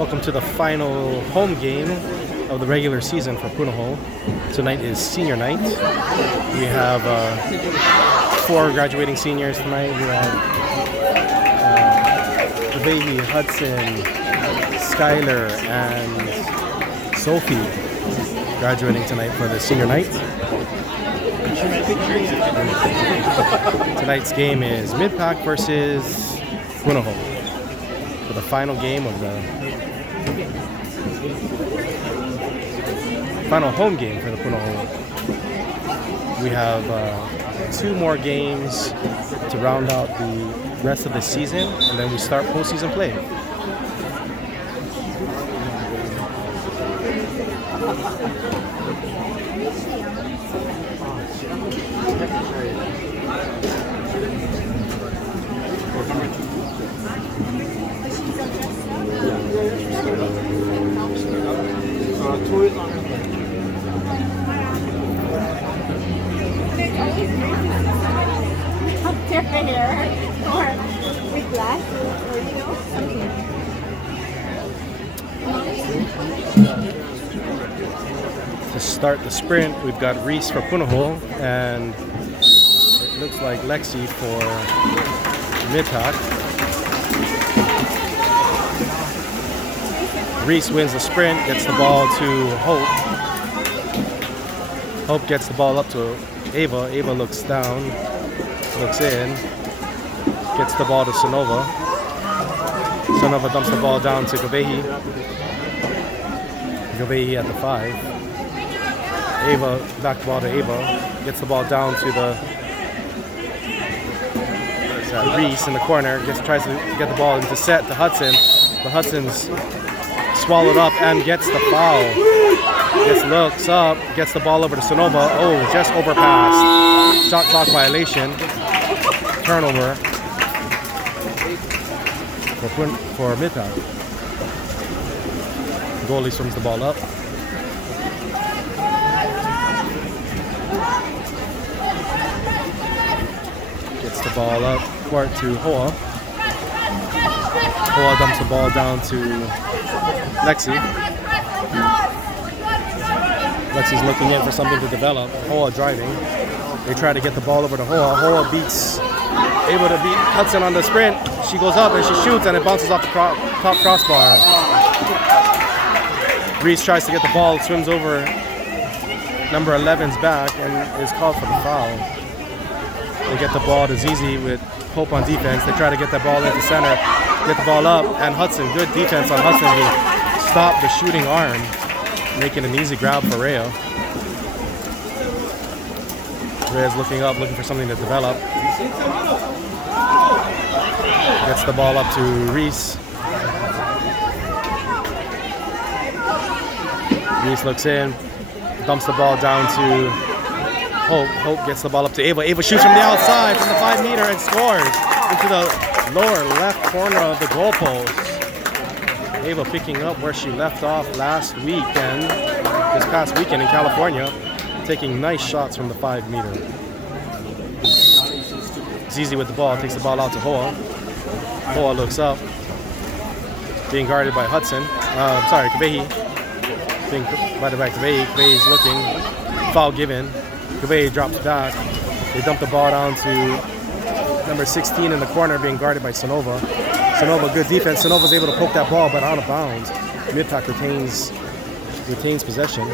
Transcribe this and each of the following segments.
Welcome to the final home game of the regular season for Punahou. Tonight is senior night. We have 4 graduating seniors tonight. We have Baby, Hudson, Skylar, and Sophie graduating tonight for the senior night. Tonight's game is MPI versus Punahou for the final game of the final home game for the Punahou. We have 2 more games to round out the rest of the season, and then we start postseason play. Their hair or with glasses or something. To start the sprint, we've got Reese for Punahou, and it looks like Lexi for MPI. Reese wins the sprint, gets the ball to Hope. Hope gets the ball up to Ava. Ava looks down, looks in, gets the ball to Sonova. Sonova dumps the ball down to Gabehi. Gabehi at the 5. Ava, back the ball to Ava. Gets the ball down to the Reese in the corner. Tries to get the ball into set to Hudson. The Hudson's swallowed up and gets the foul. Just looks up, gets the ball over to Sonova. Oh, just overpassed. Shot clock violation. Turnover for MPI. Goalie swings the ball up. Gets the ball up court to Hoa. Hoa dumps the ball down to Lexi. Lexi's looking in for something to develop. Hoa driving. They try to get the ball over to Hoa. Hoa able to beat Hudson on the sprint. She goes up and she shoots, and it bounces off the top crossbar. Reese tries to get the ball, swims over number 11's back, and is called for the foul. They get the ball to Zizi with Hope on defense. They try to get the ball into center, get the ball up, and Hudson, good defense on Hudson to stop the shooting arm, making an easy grab for Rhea. Rhea's looking up, looking for something to develop. Gets the ball up to Reese. Reese looks in, dumps the ball down to Hope. Hope gets the ball up to Ava. Ava shoots from the outside from the 5 meter and scores into the lower left corner of the goalpost. Ava picking up where she left off last weekend, this past weekend in California, taking nice shots from the 5 meter. Zizi with the ball, takes the ball out to Hoa. Hoa looks up, being guarded by Hudson. Kabehi. Being guarded by Kabehi. Kabehi's looking, foul given. Kabehi drops back. They dump the ball down to number 16 in the corner, being guarded by Sonova. Sonova, good defense. Sonova's able to poke that ball, but out of bounds. MPI retains possession.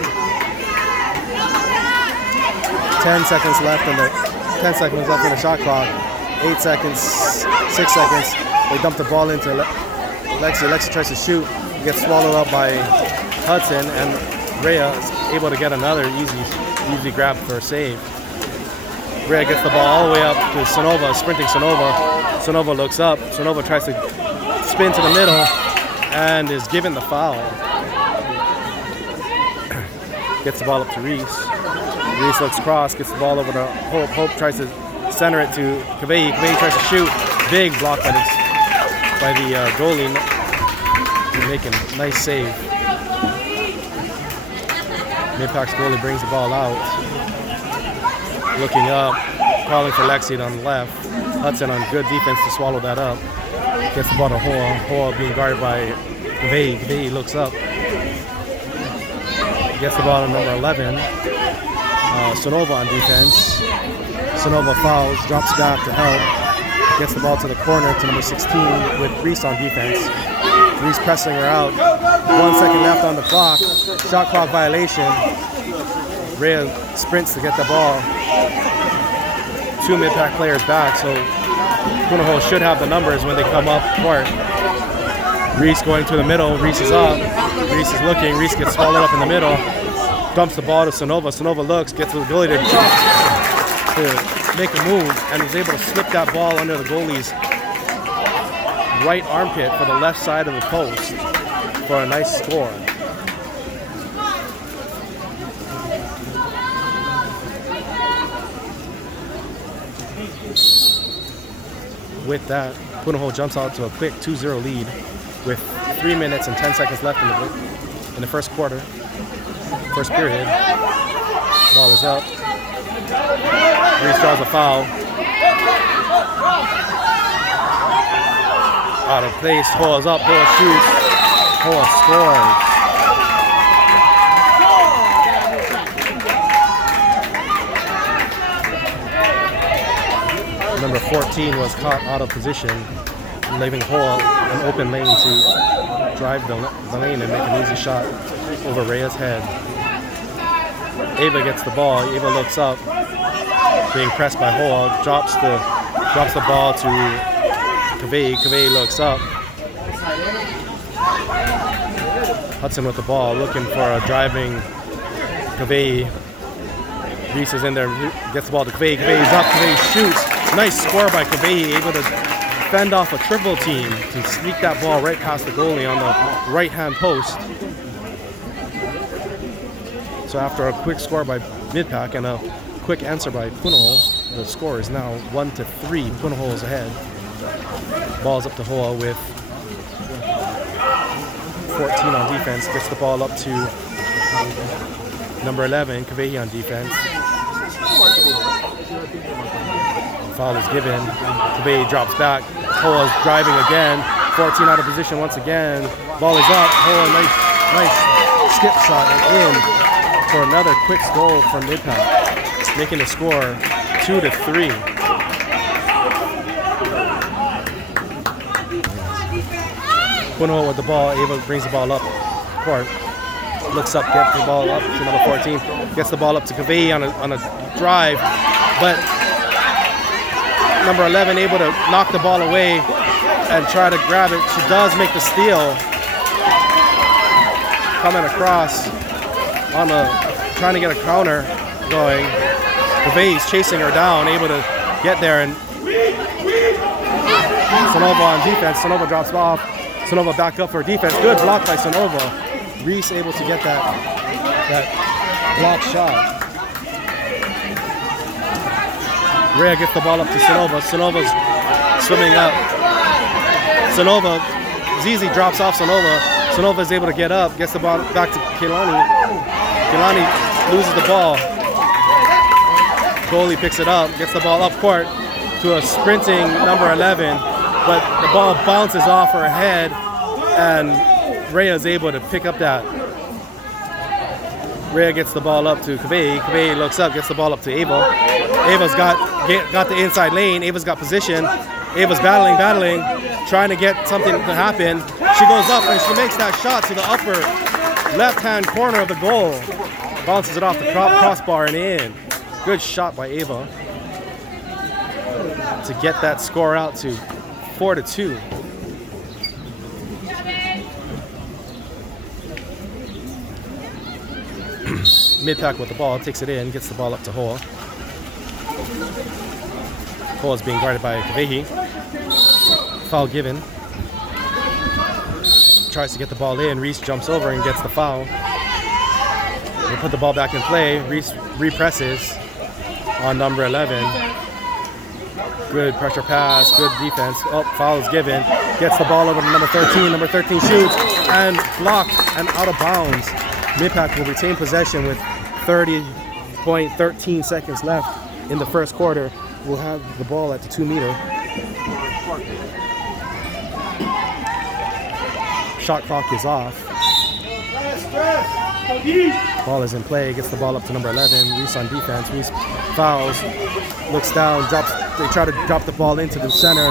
10 seconds left in the shot clock. 8 seconds, 6 seconds. They dump the ball into Lexi. Lexi tries to shoot, gets swallowed up by Hudson, and Rhea is able to get another easy grab for a save. Rhea gets the ball all the way up to Sonova, sprinting Sonova. Sonova looks up. Sonova tries to spin to the middle and is given the foul. Gets the ball up to Reese. Reese looks cross, gets the ball over to Hope. Hope tries to center it to Kabehi. Kabehi tries to shoot. Big block by the goalie. Making a nice save. MPI's goalie brings the ball out. Looking up, calling for Lexi on the left. Hudson on good defense to swallow that up. Gets the ball to Hoa. Hoa being guarded by Kavei looks up. Gets the ball to number 11. Sonova on defense. Sonova fouls, drops back to help. Gets the ball to the corner to number 16 with Reese on defense. Reese pressing her out. 1 second left on the clock. Shot clock violation. Rhea sprints to get the ball. 2 mid-pack players back, so Punahou should have the numbers when they come up court. Reese going to the middle. Reese is up. Reese is looking. Reese gets swallowed up in the middle. Dumps the ball to Sonova. Sonova looks, gets the ability to make a move, and is able to slip that ball under the goalie's right armpit for the left side of the post for a nice score. With that, Punahou jumps out to a quick 2-0 lead with 3 minutes and 10 seconds left in the first quarter. First period. Ball is up. Reese draws a foul. Out of place. Hoa is up. Hoa shoots. Hoa scores. Number 14 was caught out of position, leaving Hoa an open lane to drive the lane and make an easy shot over Rhea's head. Ava gets the ball. Ava looks up, being pressed by Hoa. Drops the ball to Kavei. Kavei looks up. Hudson with the ball, looking for a driving Kavei. Reese is in there, gets the ball to Kavei. Kavei's up. Kavei shoots. Nice score by Kavei, able to fend off a triple team to sneak that ball right past the goalie on the right-hand post. So after a quick score by Midpack and a quick answer by Punahou, the score is now 1-3. Punahou is ahead. Ball's up to Hoa with 14 on defense. Gets the ball up to number 11, Kavei on defense. Foul is given. Kavei drops back. Hoa is driving again. 14 out of position once again. Ball is up. Hoa, nice skip shot and in for another quick goal from Midpack, making the score 2-3. Punahou with the ball. Ava brings the ball up court. Looks up, gets the ball up to number 14. Gets the ball up to Kavei on a drive, but number 11 able to knock the ball away and try to grab it. She does make the steal. Coming across on trying to get a counter going. Kavei's chasing her down, able to get there, and Sonova on defense. Sonova drops off. Sonova back up for defense. Good block by Sonova. Reese able to get that block shot. Rhea gets the ball up to Sonova. Sonova's swimming up. Zizi drops off Sonova. Sonova is able to get up, gets the ball back to Keilani. Keilani loses the ball. Goalie picks it up, gets the ball up court to a sprinting number 11, but the ball bounces off her head, and Rhea is able to pick up that. Rhea gets the ball up to Kavei. Kavei looks up, gets the ball up to Ava. Ava's got the inside lane. Ava's got position. Ava's battling, trying to get something to happen. She goes up and she makes that shot to the upper left-hand corner of the goal. Bounces it off the crossbar and in. Good shot by Ava to get that score out to 4-2. Midpack with the ball, takes it in, gets the ball up to Hoa. Hoa is being guarded by Kavei. Foul given. Tries to get the ball in. Reese jumps over and gets the foul. They put the ball back in play. Reese represses on number 11. Good pressure pass, good defense. Oh, foul is given. Gets the ball over to number 13. Number 13 shoots and blocked and out of bounds. Midpack will retain possession with 30.13 seconds left in the first quarter. We'll have the ball at the 2 meter. Shot clock is off. Ball is in play, gets the ball up to number 11. Reese on defense. Reese fouls, looks down, drops. They try to drop the ball into the center,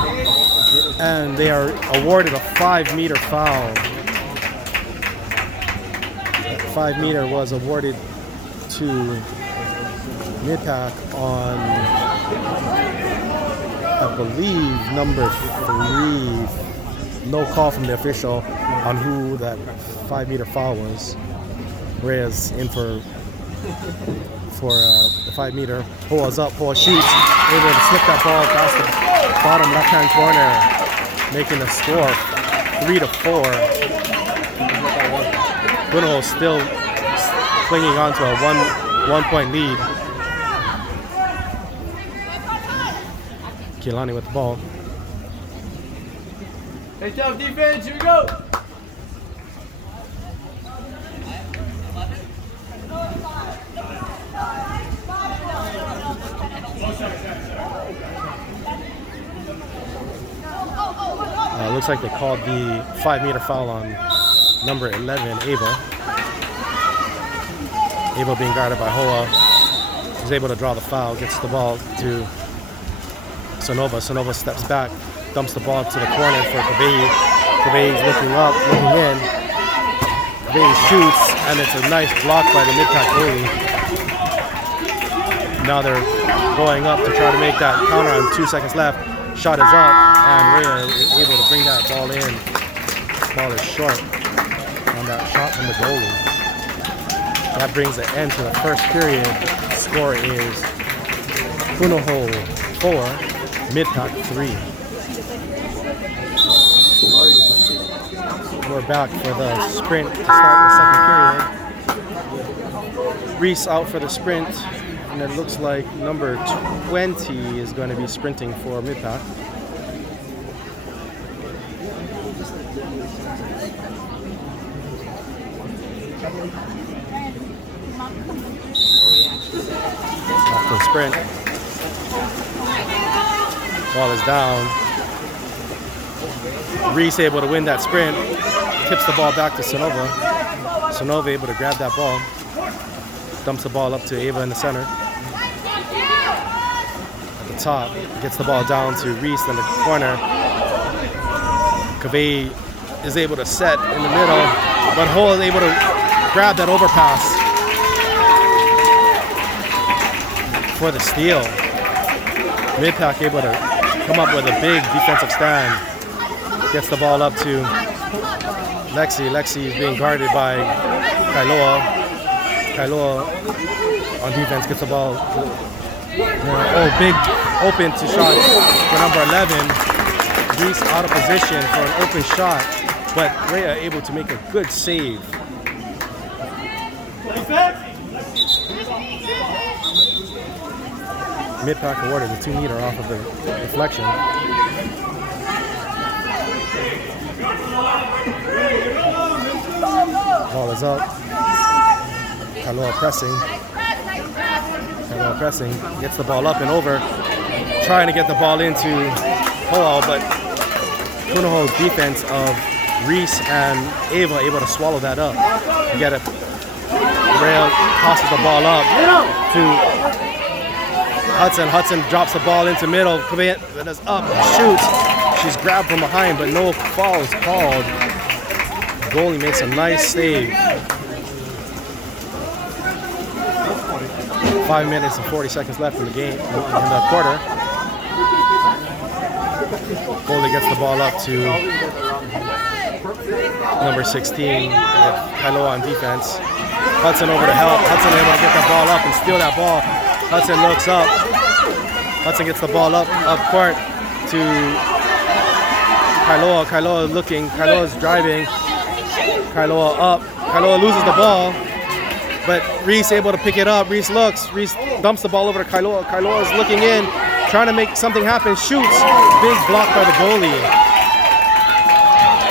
and they are awarded a 5-meter foul. That 5-meter was awarded to Mid-Pack on, I believe, number 3. No call from the official on who that 5-meter foul was. Reyes in for the 5-meter. Poa is up, Poa shoots, able to slip that ball across the bottom left-hand corner, making the score 3-4. Punahou still clinging on to a one-point lead. Kehlani with the ball. Hey, tough defense, here we go! Looks like they called the 5-meter foul on number 11, Ava. Ava being guarded by Hoa. He's able to draw the foul, gets the ball to Sonova. Sonova steps back, dumps the ball to the corner for Kavei. Kavei's looking up, looking in. Kavei shoots, and it's a nice block by the Mid-Pack goalie. Now they're going up to try to make that counter on 2 seconds left. Shot is up, and Rhea is able to bring that ball in. Ball is short on that shot from the goalie. That brings the end to the first period. Score is Punahou 4, Mid-Pack 3. We're back for the sprint to start the second period. Reese out for the sprint. And it looks like number 20 is going to be sprinting for Mid-Pack. After the sprint. Ball is down. Reese able to win that sprint. Tips the ball back to Sonova. Sonova able to grab that ball. Dumps the ball up to Ava in the center. Top, gets the ball down to Reese in the corner. Kavei is able to set in the middle, but Hoa is able to grab that overpass for the steal. Mid-Pack able to come up with a big defensive stand. Gets the ball up to Lexi. Lexi is being guarded by Kailoa. Kailoa on defense gets the ball. Big open to shot for number 11. Reese out of position for an open shot, but Rhea able to make a good save. Mid-Pack awarded the 2-meter off of the deflection. Ball is up. Kailoa pressing. Pressing, gets the ball up and over, trying to get the ball into Hoa, but Punahou's defense of Reese and Ava able to swallow that up. You get it. Rail tosses the ball up to Hudson. Hudson drops the ball into middle. Kavei is up, shoots. She's grabbed from behind, but no foul is called. The goalie makes a nice save. 5 minutes and 40 seconds left in the game, in the quarter. Goalie gets the ball up to number 16 with Kailoa on defense. Hudson over to help. Hudson able to get that ball up and steal that ball. Hudson looks up. Hudson gets the ball up court to Kailoa. Kailoa looking. Kailoa's driving. Kailoa up. Kailoa loses the ball. But Reese able to pick it up. Reese looks. Reese dumps the ball over to Kailoa. Kailoa is looking in, trying to make something happen. Shoots. Big block by the goalie.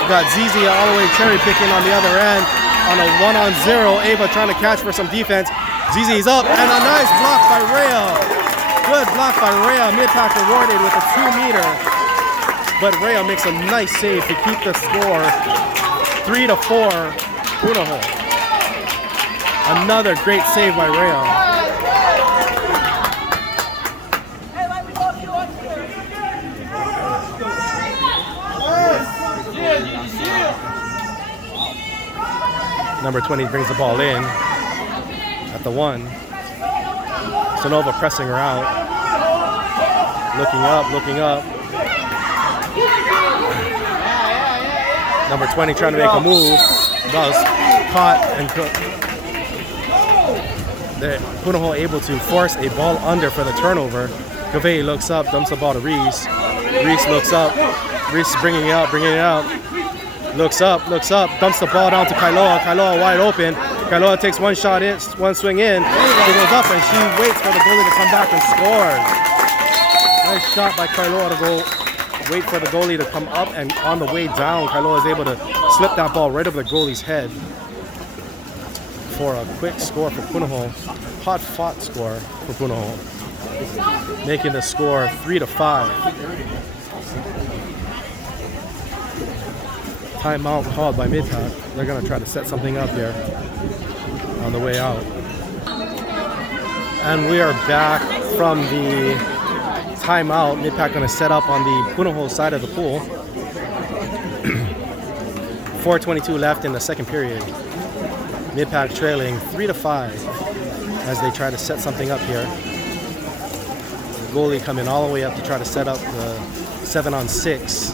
We got Zizi all the way cherry picking on the other end on a 1-on-0. Ava trying to catch for some defense. Zizi's up and a nice block by Rhea. Good block by Rhea. Mid-Pack awarded with a 2-meter. But Rhea makes a nice save to keep the score 3-4, Punahou. Another great save by Rayo. Number 20 brings the ball in at the 1. Sonova pressing her out. Looking up. Number 20 trying to make a move. Was caught and cooked. Punahou able to force a ball under for the turnover. Gavay looks up, dumps the ball to Reese. Reese looks up. Reese is bringing it out. Looks up, dumps the ball down to Kailoa. Kailoa wide open. Kailoa takes one shot in, one swing in. She goes up and she waits for the goalie to come back and scores. Nice shot by Kailoa to go wait for the goalie to come up, and on the way down, Kailoa is able to slip that ball right over the goalie's head for a quick score for Punahou. Hot fought score for Punahou, making the score 3-5. Timeout called by MPI. They're going to try to set something up here on the way out. And we are back from the timeout. MPI going to set up on the Punahou side of the pool. 4:22 left in the second period. MPI trailing 3-5 as they try to set something up here. The goalie coming all the way up to try to set up the 7-on-6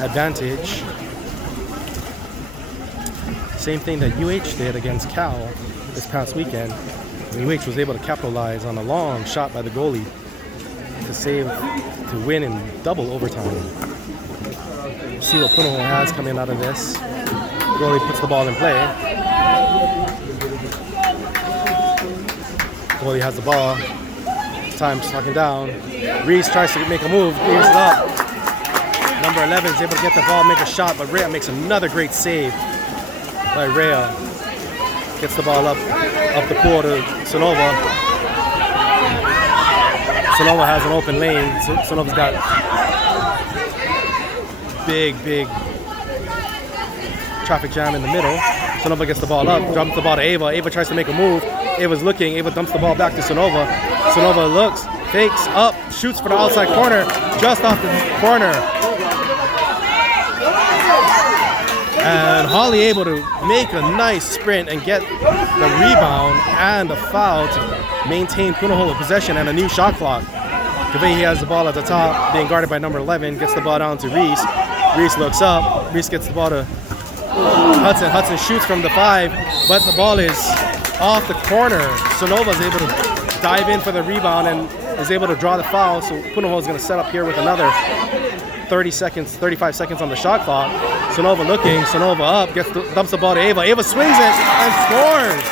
advantage. Same thing that UH did against Cal this past weekend. UH was able to capitalize on a long shot by the goalie to save, to win in double overtime. See what Punahou has coming out of this. Goalie puts the ball in play. Goalie has the ball. Time's knocking down. Reese tries to make a move. Reese is up. Number 11 is able to get the ball, make a shot, but Rhea makes another great save by Rhea. Gets the ball up the pool to Sonova. Sonova has an open lane. Sonova's got big traffic jam in the middle. Sonova gets the ball up, dumps the ball to Ava. Ava tries to make a move. Ava's looking. Ava dumps the ball back to Sonova. Sonova looks, fakes up, shoots for the outside corner, just off the corner. And Holly able to make a nice sprint and get the rebound and the foul to maintain Punahou possession and a new shot clock. Gavay, he has the ball at the top, being guarded by number 11, gets the ball down to Reese. Reese looks up. Reese gets the ball to Hudson. Hudson shoots from the 5, but the ball is off the corner. Sonova's able to dive in for the rebound and is able to draw the foul. So Punahou is going to set up here with another 35 seconds on the shot clock. Sonova looking, Sonova up, dumps the ball to Ava. Ava swings it and scores.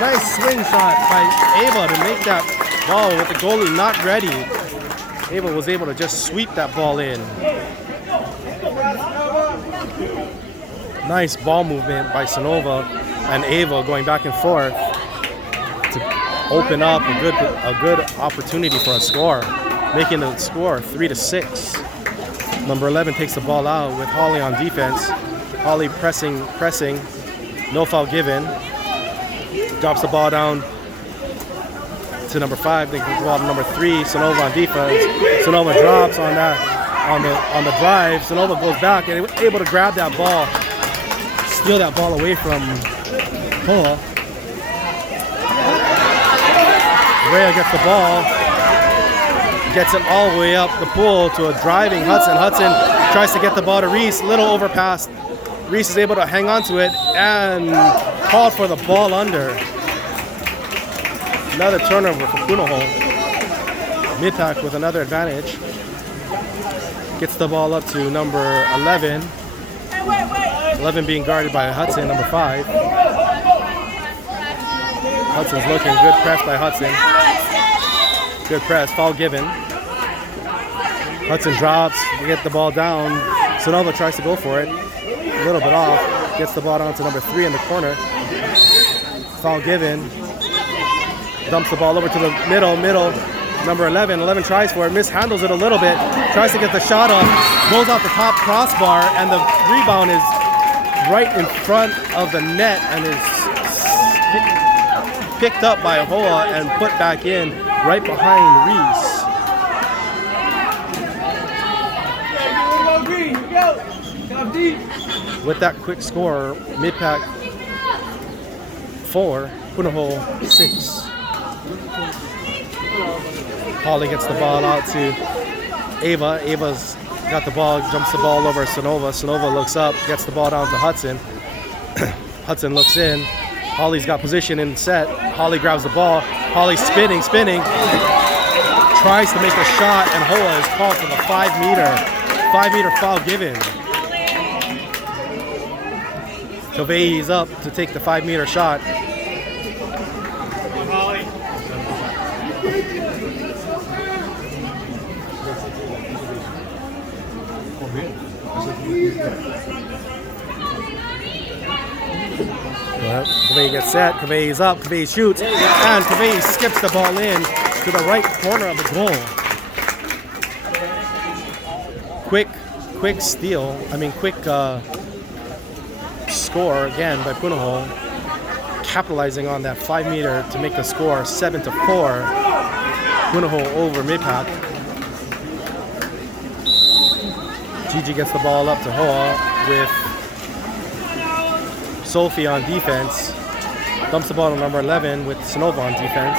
Nice swing shot by Ava to make that ball with the goalie not ready. Ava was able to just sweep that ball in. Nice ball movement by Sonova and Ava going back and forth to open up a good opportunity for a score, making the score 3-6. Number 11 takes the ball out with Holly on defense. Holly pressing, no foul given. Drops the ball down to number 5. They give the ball to number 3. Sonova on defense. Sonova drops on that on the drive. Sonova goes back and able to grab that ball, steal that ball away from Poa. Rhea gets the ball. Gets it all the way up the pool to a driving Hudson. Hudson tries to get the ball to Reese. Little overpass. Reese is able to hang on to it and called for the ball under. Another turnover for Punahou. MPI with another advantage. Gets the ball up to number 11. 11 being guarded by Hudson, number 5. Hudson's looking. Good press by Hudson. Good press. Foul given. Hudson drops. They get the ball down. Sonova tries to go for it. A little bit off. Gets the ball down to number 3 in the corner. Foul given. Dumps the ball over to the middle. Number 11. 11 tries for it. Mishandles it a little bit. Tries to get the shot up. Goes off the top crossbar. And the rebound is right in front of the net and is picked up by Hoa and put back in right behind Reese. With that quick score, mid-pack 4, Punahou 6. Holly gets the ball out to Ava. Ava's got the ball, jumps the ball over Sonova. Sonova looks up, gets the ball down to Hudson. Hudson looks in. Holly's got position in set. Holly grabs the ball. Holly spinning. Tries to make a shot, and Hoa is called for the 5 meter foul given. Tovei's up to take the 5 meter shot. Tovei gets set, Tovei's up, Tovei shoots, and Tovei skips the ball in to the right corner of the goal. Quick score again by Punahou, capitalizing on that 5 meter to make the score 7-4. Punahou over mid-pack. Gigi gets the ball up to Hoa with Sophie on defense. Dumps the ball to number 11 with Sonova on defense.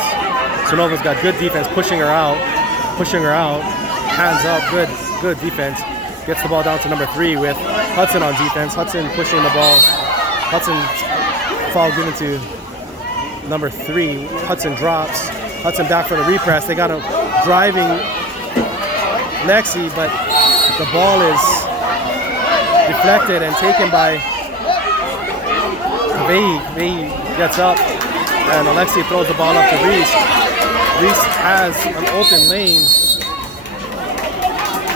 Sonova's got good defense, pushing her out. Hands up, good defense. Gets the ball down to number 3 with Hudson on defense. Hudson pushing the ball. Hudson foul given to number 3. Hudson drops. Hudson back for the repress. They got a driving Lexi, but the ball is deflected and taken by Vei gets up, and Alexi throws the ball up to Reese. Reese has an open lane.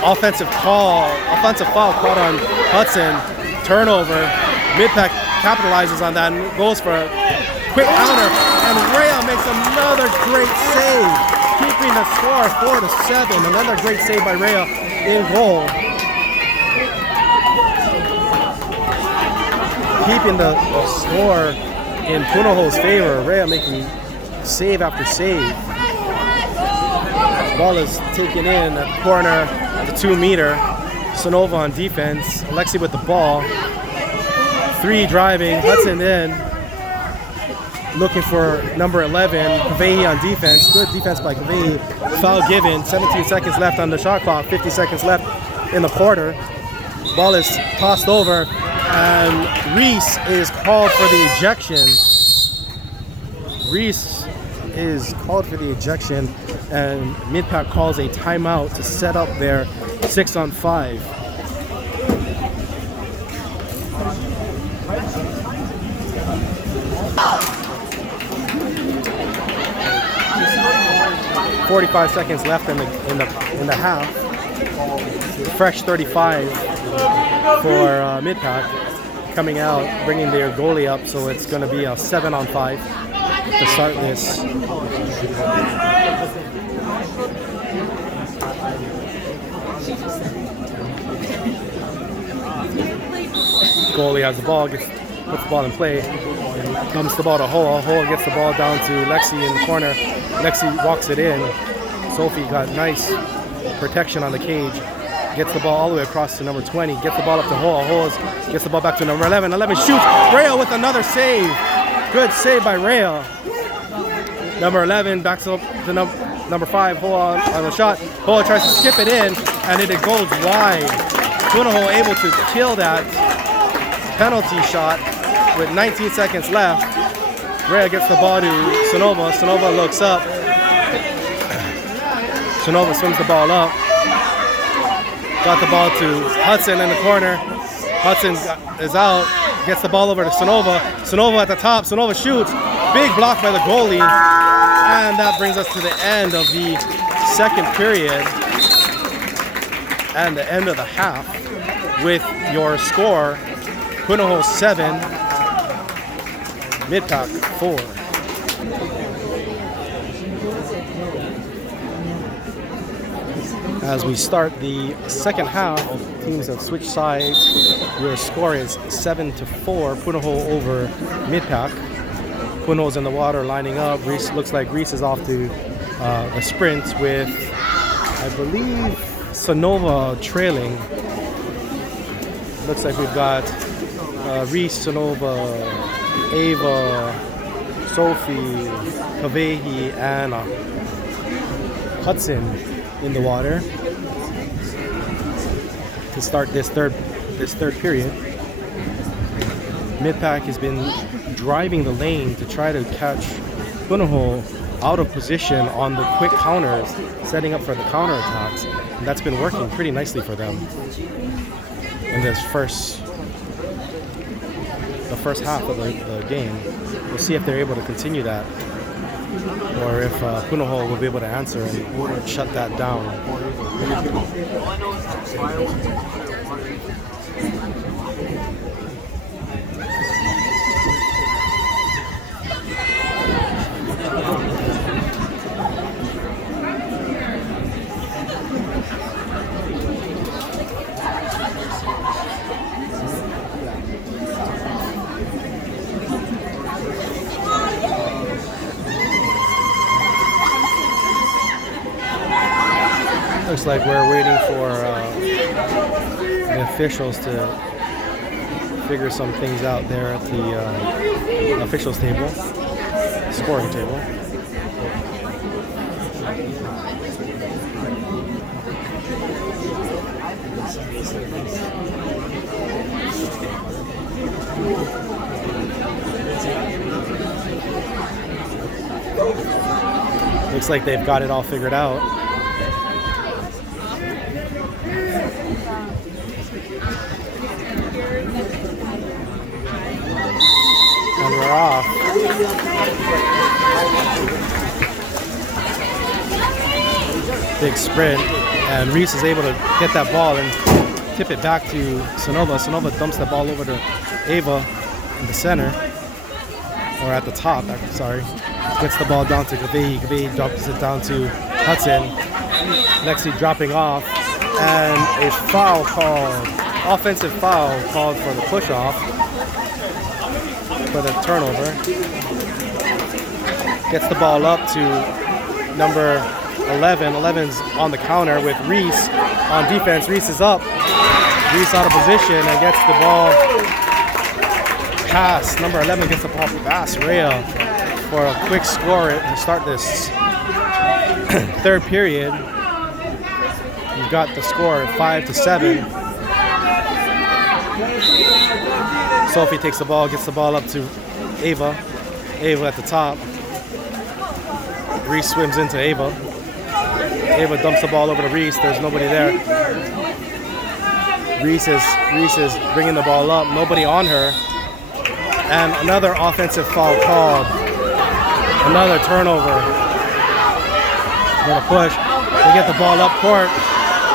Offensive foul caught on Hudson. Turnover. Mid-pack capitalizes on that and goes for a quick counter. And Rhea makes another great save, keeping the score 4-7. Another great save by Rhea in goal. Keeping the score in Punahou's favor. Rhea making save after save. Ball is taken in at the corner, the 2 meter. Sonova on defense. Alexi with the ball. 3 driving. Hudson in. Looking for number 11. Kavei on defense. Good defense by Kavei. Foul given. 17 seconds left on the shot clock. 50 seconds left in the quarter. Ball is tossed over. And Reese is called for the ejection. Reese is called for the ejection, and mid-pack calls a timeout to set up their 6-on-5. .45 seconds left in the half. Fresh 35 for mid-pack coming out, bringing their goalie up, so it's going to be a 7-on-5 to start this. Goalie has the ball, puts the ball in play, comes the ball to Hoa. Hoa gets the ball down to Lexi in the corner. Lexi walks it in. Sophie got nice protection on the cage. Gets the ball all the way across to number 20. Gets the ball up to Hoa. Hoa gets the ball back to number 11. 11 shoots. Rhea with another save. Good save by Rhea. Number 11 backs up to number 5. Hoa on the shot. Hoa tries to skip it in, and it goes wide. Punahou able to kill that penalty shot with 19 seconds left. Rhea gets the ball to Sonova. Sonova looks up. Sonova swings the ball up. Got the ball to Hudson in the corner. Hudson is out. Gets the ball over to Sonova. Sonova at the top. Sonova shoots. Big block by the goalie. And that brings us to the end of the second period and the end of the half with your score: Punahou 7, mid-pack 4. As we start the second half, teams have switched sides. Your score is 7-4. Punahou over Mid-Pack. Punahou's in the water lining up. Reese looks like Reese is off to the sprint with, I believe, Sonova trailing. Looks like we've got Reese, Sonova, Ava, Sophie, Kavehi, and Hudson in the water to start this third period. Mid-Pack has been driving the lane to try to catch Punahou out of position on the quick counters, setting up for the counter attacks, and that's been working pretty nicely for them in this the first half of the game. We'll see if they're able to continue that, or if Punahou will be able to answer and shut that down. Looks like we're waiting for the officials to figure some things out there at the officials table, scoring table. Looks like they've got it all figured out. And we're off. Big sprint, and Reese is able to get that ball and tip it back to Sonova. Sonova dumps the ball over to Ava in the center, or at the top, sorry. Gets the ball down to Kavehi. Kavehi drops it down to Hudson. Lexi dropping off, and a foul called, offensive foul called for the push-off, for the turnover. Gets the ball up to number 11. 11's on the counter with Reese on defense. Reese is up. Reese out of position and gets the ball pass. Number 11 gets the ball past Rhea for a quick score to start this third period. You've got the score 5-7. Sophie takes the ball, gets the ball up to Ava. Ava at the top. Reese swims into Ava. Ava dumps the ball over to Reese. There's nobody there. Reese is bringing the ball up. Nobody on her. And another offensive foul called. Another turnover. Gonna push. They get the ball up court,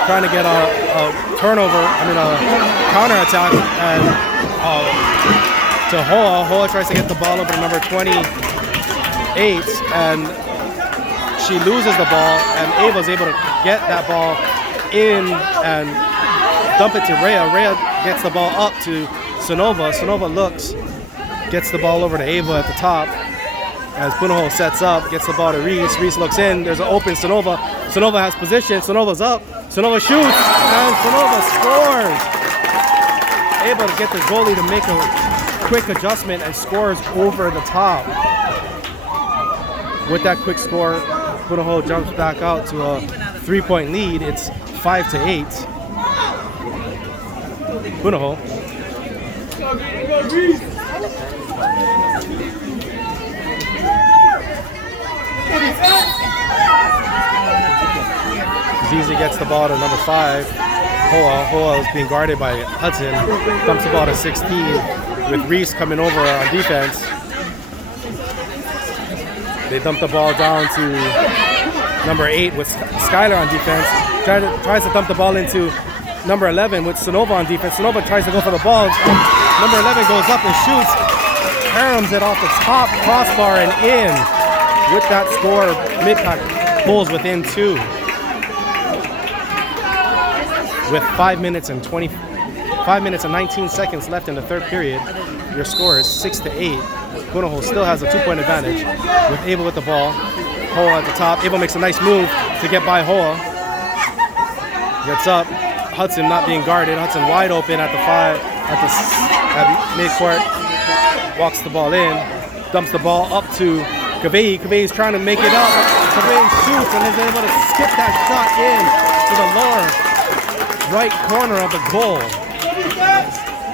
trying to get a turnover. A counter attack, and to Hoa. Hoa tries to get the ball over to number 28, and she loses the ball. And Ava's able to get that ball in and dump it to Rhea. Rhea gets the ball up to Sonova. Sonova looks, gets the ball over to Ava at the top. As Punahou sets up, gets the ball to Reese. Reese looks in. There's an open Sonova. Sonova has position. Sonova's up. Sonova shoots, and Sonova scores. Able to get the goalie to make a quick adjustment and scores over the top. With that quick score, Punahou jumps back out to a 3-point lead. It's 5-8. Punahou. Zizi gets the ball to number 5. Hoa is being guarded by Hudson. Dumps the ball to 16 with Reese coming over on defense. They dump the ball down to number 8 with Skylar on defense. Tries to dump the ball into number 11 with Sonova on defense. Sonova tries to go for the ball. Number 11 goes up and shoots. Caroms it off the top crossbar and in. With that score, Mid-Pack pulls within 2. With 5 minutes and 19 seconds left in the third period, your score is 6-8. Punahou still has a 2-point advantage with Ava with the ball. Hoa at the top. Ava makes a nice move to get by Hoa. Gets up. Hudson not being guarded. Hudson wide open at the midcourt. Walks the ball in. Dumps the ball up to Kavei. Kavei's trying to make it up. Kavei shoots and is able to skip that shot in to the lower right corner of the goal.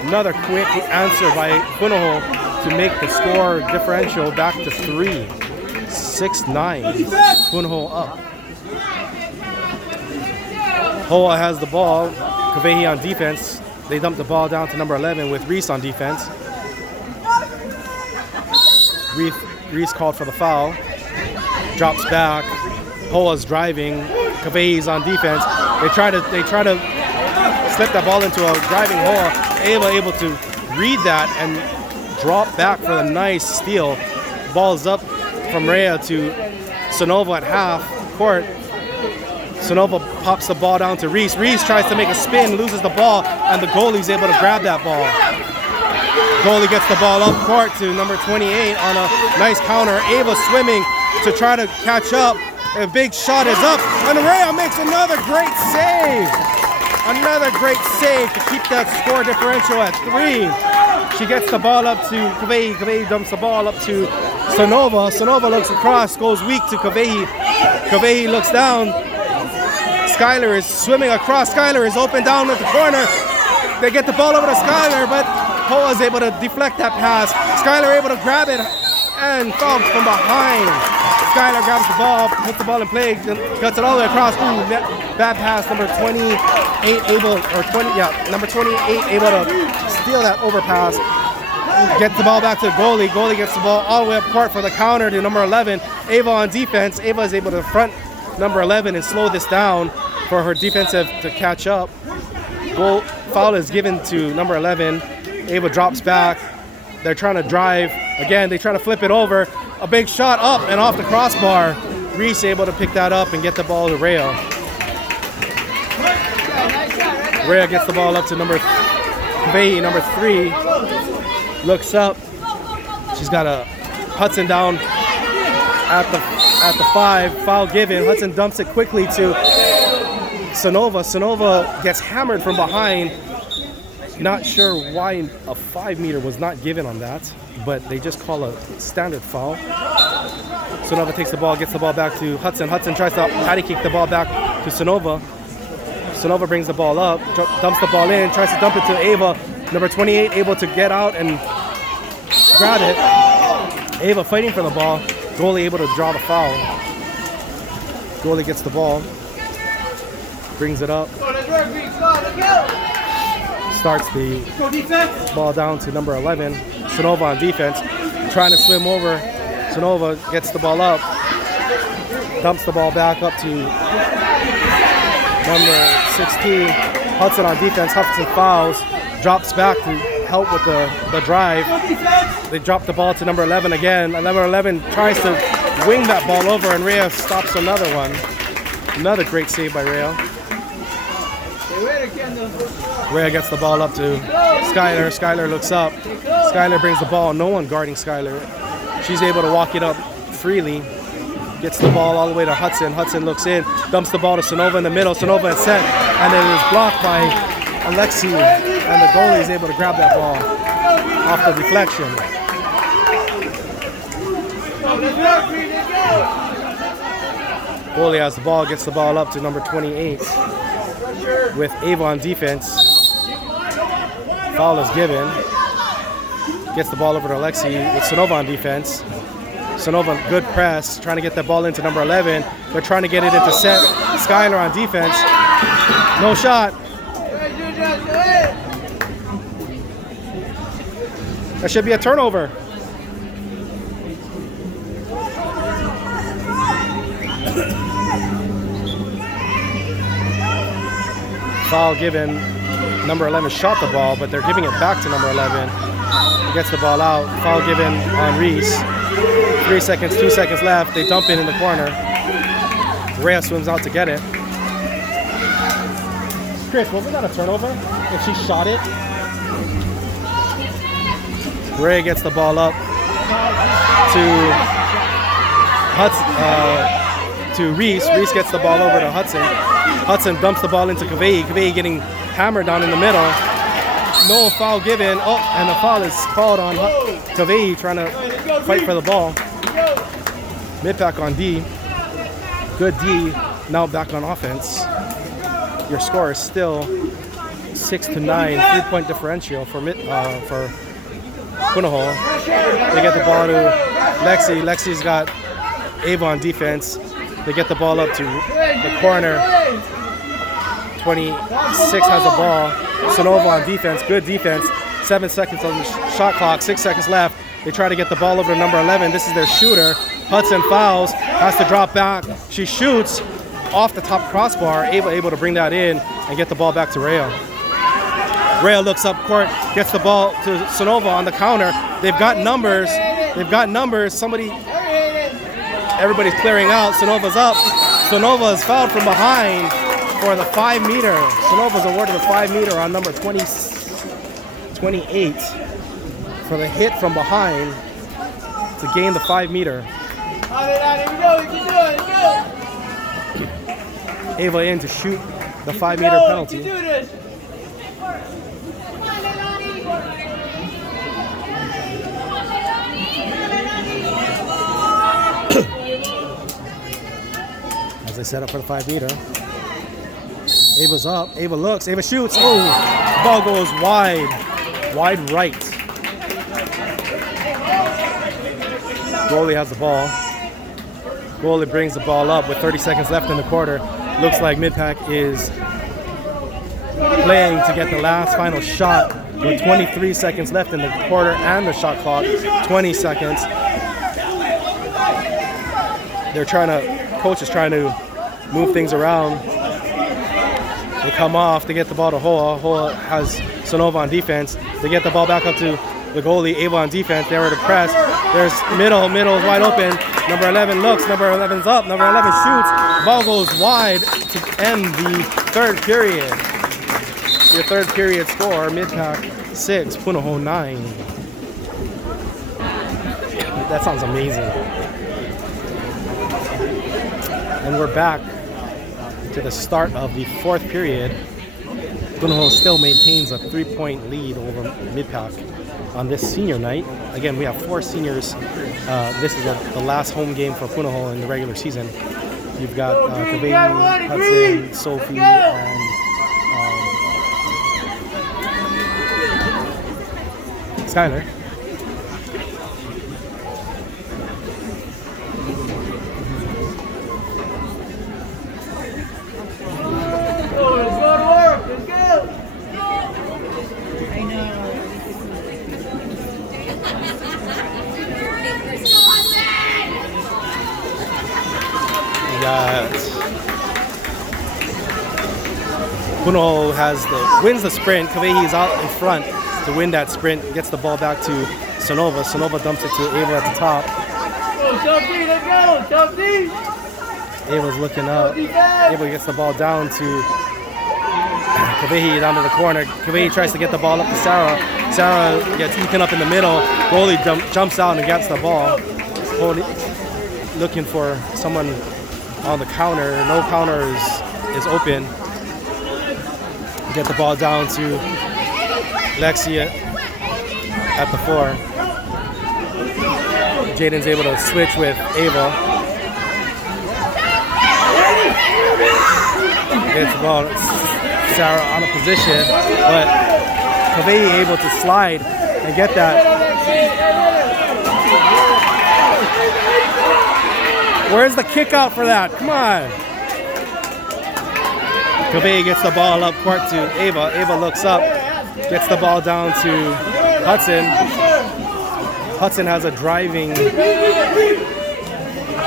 Another quick answer by Punahou to make the score differential back to 3. 6-9. Punahou up. Hoa has the ball. Kavei on defense. They dump the ball down to number 11 with Reese on defense. Reese called for the foul. Drops back. Hoa's driving. Kavei's on defense. They try to slip that ball into a driving Hoa. Ava able to read that and drop back for the nice steal. Ball's up from Rhea to Sonova at half court. Sonova pops the ball down to Reese. Reese tries to make a spin, loses the ball, and the goalie's able to grab that ball. Goalie gets the ball up court to number 28 on a nice counter. Ava swimming to try to catch up. A big shot is up, and Rhea makes another great save. Another great save to keep that score differential at 3. She gets the ball up to Kavei. Kavei dumps the ball up to Sonova. Sonova looks across, goes weak to Kavei. Kavei looks down. Skylar is swimming across. Skylar is open down at the corner. They get the ball over to Skylar, but Hoa is able to deflect that pass. Skylar able to grab it and fouled from behind. Skylar grabs the ball, puts the ball in play, cuts it all the way across. Ooh, bad pass. Number 28 number 28 able to steal that overpass. Gets the ball back to the goalie. Goalie gets the ball all the way up court for the counter to number 11. Ava on defense. Ava is able to front number 11 and slow this down for her defensive to catch up. Goal foul is given to number 11. Ava drops back. They're trying to drive. Again, they try to flip it over. A big shot up and off the crossbar. Reese able to pick that up and get the ball to Rhea. Rhea gets the ball up to number 3. Looks up. She's got a Hudson down at the 5. Foul given. Hudson dumps it quickly to Sonova. Sonova gets hammered from behind. Not sure why a 5 meter was not given on that, but they just call a standard foul. Sonova takes the ball, gets the ball back to Hudson. Hudson tries to patty kick the ball back to Sonova. Sonova brings the ball up, dumps the ball in, tries to dump it to Ava. Number 28 able to get out and grab it. Ava fighting for the ball. Goalie able to draw the foul. Goalie gets the ball, brings it up. Starts the ball down to number 11. Sonova on defense, trying to swim over. Sonova gets the ball up, dumps the ball back up to number 16. Hudson on defense. Hudson fouls, drops back to help with the drive. They drop the ball to number 11 again. Number 11 tries to wing that ball over, and Rhea stops another one. Another great save by Rhea. Rhea gets the ball up to Skylar. Skylar looks up. Skylar brings the ball. No one guarding Skylar. She's able to walk it up freely. Gets the ball all the way to Hudson. Hudson looks in. Dumps the ball to Sonova in the middle. Sonova is set. And it is blocked by Alexi. And the goalie is able to grab that ball off the deflection. Goalie has the ball. Gets the ball up to number 28. With Ava on defense. Foul is given. Gets the ball over to Alexi with Sonova on defense. Sonova, good press, trying to get that ball into number 11. They're trying to get it into set. Skylar on defense. No shot. That should be a turnover. Foul given. Number 11 shot the ball, but they're giving it back to number 11. He gets the ball out. Foul given on Reese. 2 seconds left. They dump it in the corner. Rhea swims out to get it. Chris, wasn't that a turnover? If she shot it? Ray gets the ball up to Reese. Reese gets the ball over to Hudson. Hudson dumps the ball into Kavei. Kavei getting hammered down in the middle. No foul given. Oh, and the foul is called on Kavei trying to fight for the ball. Mid-pack on D. Good D. Now back on offense. Your score is still 6-9, 3-point differential for Punahou. They get the ball to Lexi. Lexi's got Ava on defense. They get the ball up to the corner. 26 has the ball. Sonova on defense. Good defense. 7 seconds on the shot clock. 6 seconds left. They try to get the ball over to number 11. This is their shooter. Hudson fouls. Has to drop back. She shoots off the top crossbar. Ava able to bring that in and get the ball back to Rhea. Rhea looks up court. Gets the ball to Sonova on the counter. They've got numbers. Everybody's clearing out. Sonova's up. Sonova is fouled from behind for the 5 meter. Sonova's awarded a 5 meter on number 28 for the hit from behind to gain the 5 meter. Ava in to shoot the 5 meter penalty. As they set up for the 5 meter. Ava's up. Ava looks. Ava shoots. Oh, ball goes wide. Wide right. Goalie has the ball. Goalie brings the ball up with 30 seconds left in the quarter. Looks like Mid-Pack is playing to get the last final shot with 23 seconds left in the quarter and the shot clock. 20 seconds. Coach is trying to move things around. They come off, they get the ball to Hoa. Hoa has Sonova on defense. They get the ball back up to the goalie, Ava on defense. They were to press. There's middle is wide open. Number 11 looks, number 11's up, number 11 shoots. Ball goes wide to end the third period. Your third period score, Mid-Pack 6, Punahou 9. That sounds amazing. And we're back to the start of the fourth period. Punahou still maintains a 3-point lead over Mid-Pack on this senior night. Again, we have 4 seniors. This is the last home game for Punahou in the regular season. You've got Kavei, Hudson, Sophie, and Skylar. Punahou wins the sprint. Kavei is out in front to win that sprint. Gets the ball back to Sonova. Sonova dumps it to Ava at the top. Ava's looking up. Ava gets the ball down to Kavei down to the corner. Kavei tries to get the ball up to Sarah. Sarah gets eaten up in the middle. Goalie jumps out and gets the ball. Goalie looking for someone on the counter. No counter is open. Get the ball down to Lexi at the 4. Jaden's able to switch with Ava. Gets the ball. Sarah on a position, but Kavei able to slide and get that. Where's the kick out for that? Come on. Kavei gets the ball up court to Ava. Ava looks up, gets the ball down to Hudson. Hudson has a driving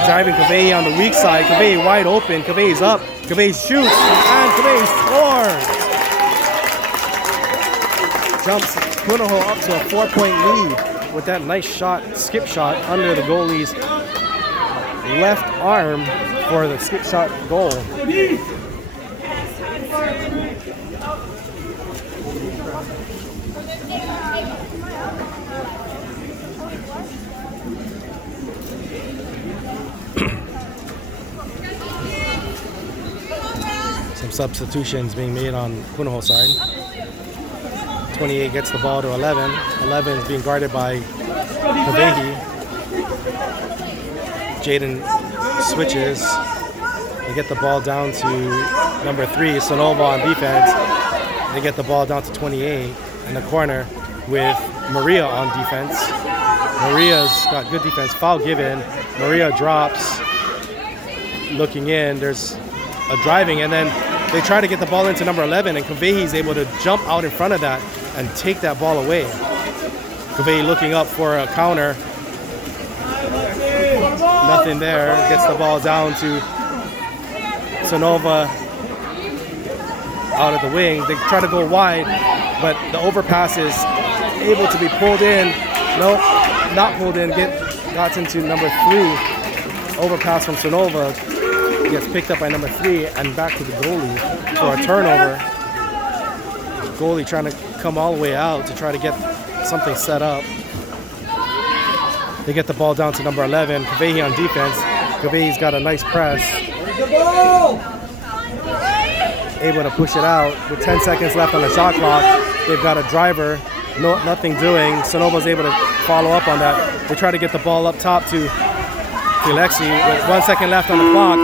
Kavei on the weak side. Kavei wide open. Kavei's up. Kavei shoots, and Kavei scores. Jumps Punahou up to a 4-point lead with that nice skip shot under the goalie's left arm for the skip shot goal. Some substitutions being made on Punahou side. 28 gets the ball to 11. 11 is being guarded by Kavehi. Jaden switches. They get the ball down to number 3, Sonova on defense. They get the ball down to 28 in the corner with Maria on defense. Maria's got good defense. Foul given. Maria drops. Looking in. There's a driving, and then they try to get the ball into number 11, and Kavehi's able to jump out in front of that and take that ball away. Kavehi looking up for a counter. Nothing there. Gets the ball down to Sonova out at the wing. They try to go wide, but the overpass is able to be pulled in. Nope, not pulled in. Got into number 3. Overpass from Sonova. Gets picked up by number 3 and back to the goalie for a turnover. Goalie trying to come all the way out to try to get something set up. They get the ball down to number 11. Kavehi on defense. Kavehi's got a nice press. Able to push it out with 10 seconds left on the shot clock. They've got a driver. Nothing doing. Sonova's able to follow up on that. They try to get the ball up top to Alexi with 1 second left on the clock.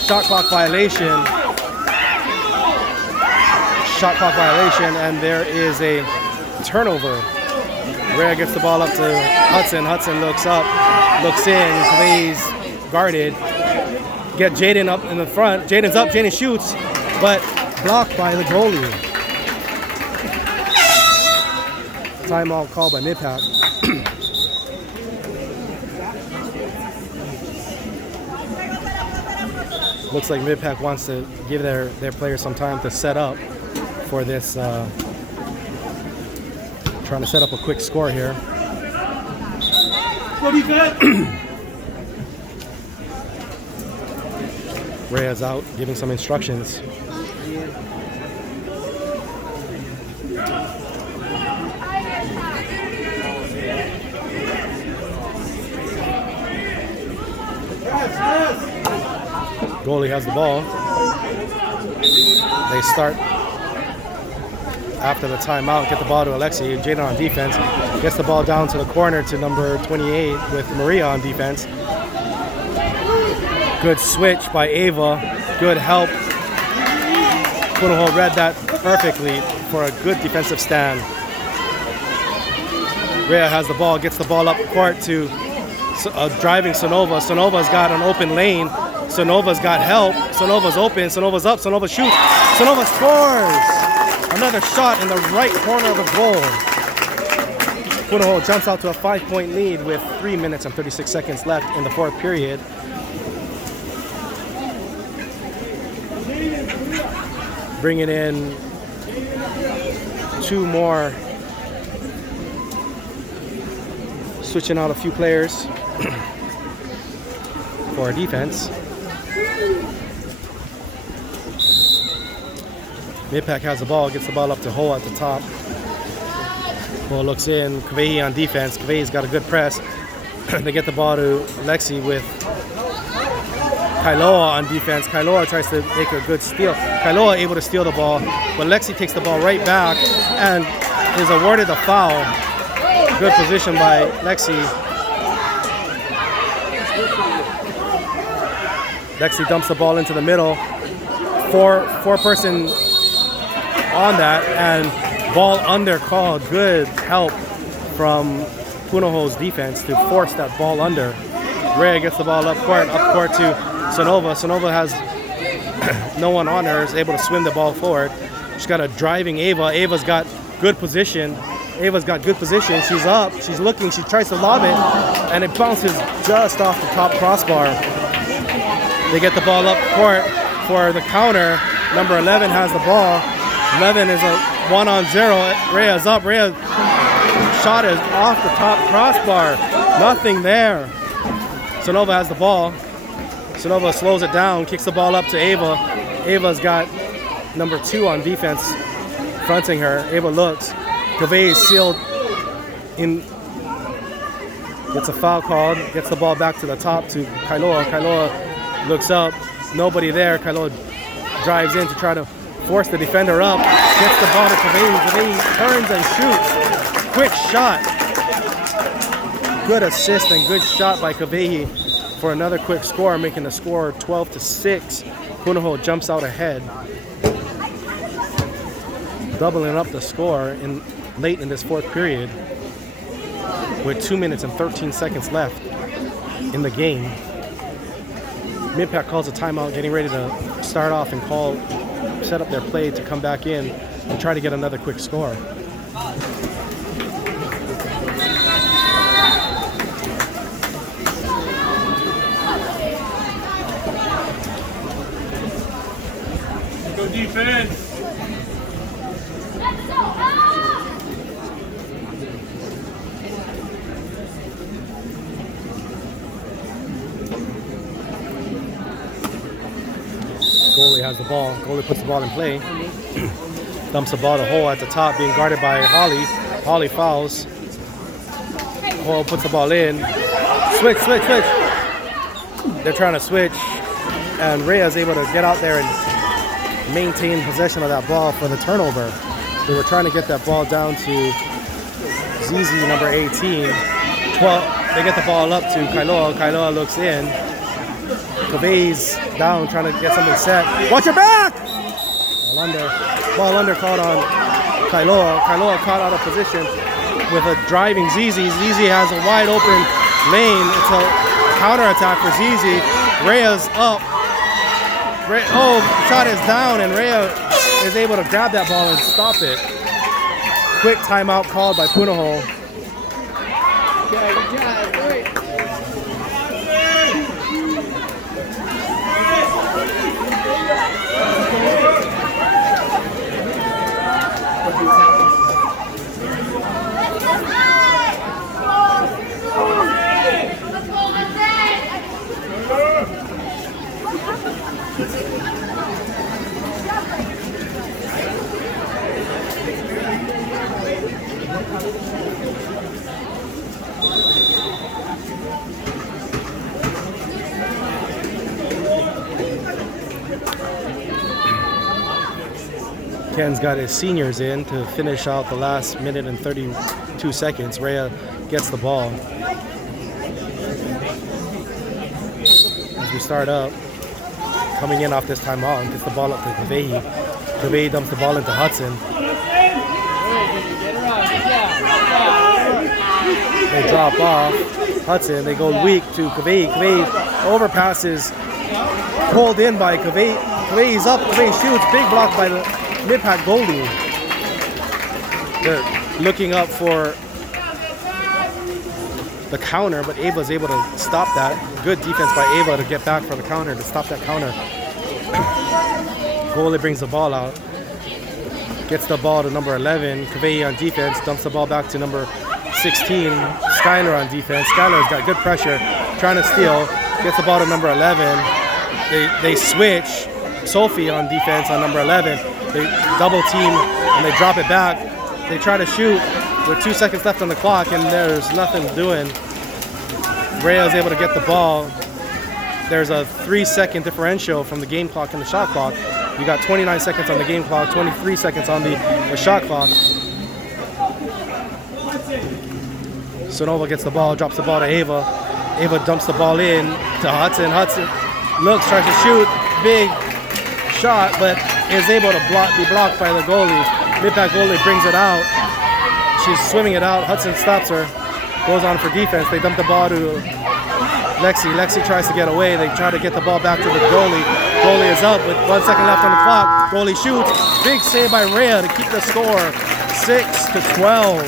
Shot clock violation. Shot clock violation, and there is a turnover. Rhea gets the ball up to Hudson. Hudson looks up, looks in. Kavehi's guarded. Get Jaden up in the front. Jaden's up. Jaden shoots, but blocked by the goalie. Timeout called by MPI. Looks like MPI wants to give their players some time to set up for this. Trying to set up a quick score here. Rhea's out giving some instructions. Goalie has the ball. They start after the timeout, get the ball to Alexi. Jaden on defense. Gets the ball down to the corner to number 28 with Maria on defense. Good switch by Ava. Good help. Punahou read that perfectly for a good defensive stand. Rhea has the ball, gets the ball up court to driving Sonova. Sonova's got an open lane. Sonova's got help. Sonova's open. Sonova's up. Sonova shoots. Sonova scores! Another shot in the right corner of the goal. Punahou jumps out to a 5-point lead with 3 minutes and 36 seconds left in the fourth period. Bringing in 2 more. Switching out a few players for our defense. MPI has the ball, gets the ball up to Ho at the top. Ho looks in, Kavehi on defense. Kavehi's got a good press. They get the ball to Lexi with Kailoa on defense. Kailoa tries to make a good steal. Kailoa able to steal the ball, but Lexi takes the ball right back and is awarded a foul. Good position by Lexi. Lexi dumps the ball into the middle. Four-person on that, and ball under call. Good help from Punahou's defense to force that ball under. Rhea gets the ball up court to Sonova. Sonova has no one on her, is able to swim the ball forward. She's got a driving Ava. Ava's got good position. She's up, she's looking, she tries to lob it, and it bounces just off the top crossbar. They get the ball up court for the counter. Number 11 has the ball. 11 is a 1-on-0. Rhea's up. Rhea's shot is off the top crossbar. Nothing there. Sonova has the ball. Sonova slows it down, kicks the ball up to Ava. Ava's got number 2 on defense confronting her. Ava looks. Kaveh is sealed in. Gets a foul called. Gets the ball back to the top to Kailoa. Kailoa looks up. Nobody there. Kailoa drives in to try to force the defender up. Gets the ball to Kaveh. Kaveh turns and shoots. Quick shot. Good assist and good shot by Kaveh for another quick score, making the score 12-6. Punahou jumps out ahead, doubling up the score late in this fourth period with 2 minutes and 13 seconds left in the game. MPI calls a timeout, getting ready to start off and set up their play to come back in and try to get another quick score. Go defense. Goalie has the ball. Goalie puts the ball in play. Dumps the ball to Hole at the top, being guarded by Holly. Holly fouls. Hole puts the ball in. Switch. They're trying to switch. And Rhea is able to get out there and maintain possession of that ball for the turnover. They were trying to get that ball down to ZZ, number 18. 12. They get the ball up to Kailoa. Kailoa looks in. Kaveh's down, trying to get something set. Watch your back! Ball under caught on Kailoa. Kailoa caught out of position with a driving ZZ. ZZ has a wide open lane. It's a counterattack for ZZ. Rhea's up. Shot is down, and Rhea is able to grab that ball and stop it. Quick timeout called by Punahou. Good job. Great. Ken's got his seniors in to finish out the last minute and 32 seconds. Rhea gets the ball. As we start up, coming in off this timeout and gets the ball up to Kaveh. Kaveh dumps the ball into Hudson. They drop off. Hudson, they go weak to Kaveh. Kaveh overpasses, pulled in by Kaveh. Kaveh's up, Kaveh shoots, big block by the MPI goalie. They're looking up for the counter, but Ava's able to stop that. Good defense by Ava to get back for the counter, to stop that counter. Goalie brings the ball out. Gets the ball to number 11. Kaveh on defense, dumps the ball back to number 16. Skylar on defense. Skylar's got good pressure, trying to steal. Gets the ball to number 11. They switch. Sophie on defense on number 11. They double team and they drop it back. They try to shoot with 2 seconds left on the clock, and there's nothing doing. Rhea is able to get the ball. There's a 3-second differential from the game clock and the shot clock. You got 29 seconds on the game clock, 23 seconds on the shot clock. Sonova gets the ball, drops the ball to Ava. Ava dumps the ball in to Hudson. Hudson looks, tries to shoot. Big shot, but is able to be blocked by the goalie. MPI goalie brings it out. She's swimming it out. Hudson stops her. Goes on for defense. They dump the ball to Lexi. Lexi tries to get away. They try to get the ball back to the goalie. Goalie is up with 1 second left on the clock. Goalie shoots. Big save by Rhea to keep the score 6-12.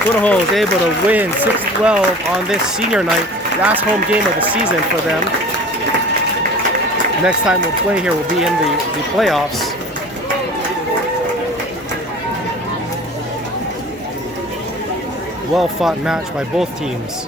Punahou is able to win 6-12 on this senior night. Last home game of the season for them. Next time we'll play here will be in the playoffs. Well fought match by both teams.